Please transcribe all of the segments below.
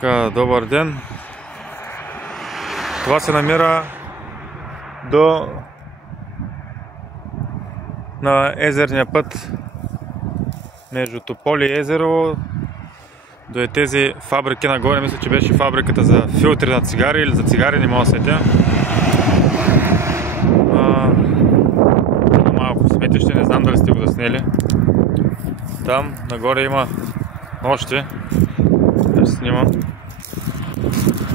Така, добър ден. Това се намира на езерния път между Тополи и Езерово до тези фабрики нагоре. Мисля, че беше фабриката за филтри на цигари или за цигари, не мога да сетя. Малко сметище, не знам дали сте го заснели. Там нагоре има още. Да се снимам.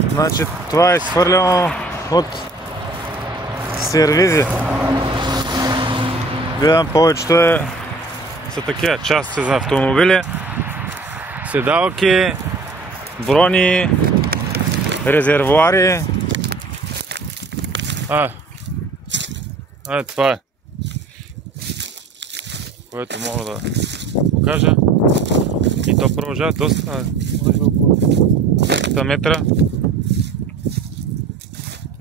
Значи това е изхвърляно от сервизи. Гледам, повечето са такива части за автомобили, седалки, брони, резервоари. Това е, което мога да покажа. И то продължава доста, може би около 200 метра.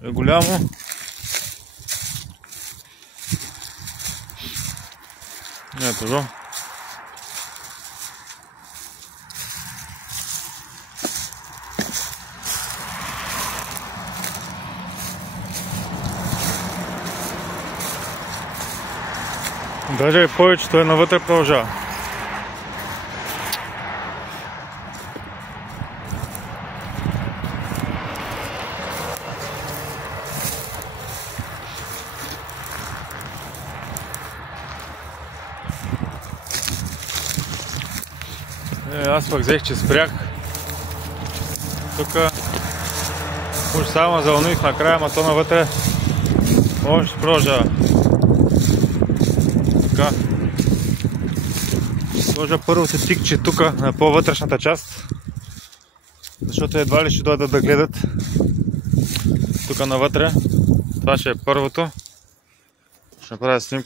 Е голямо. Ето го. Даже и повечето е навътре продължава. Аз пък взех, че спрях. Тук уж само залних накрая, ама то навътре още продължава. Така. Сложа първото тикче тук на по-вътрешната част, защото едва ли ще дойдат да гледат тук навътре. Това ще е първото. Ще направя снимки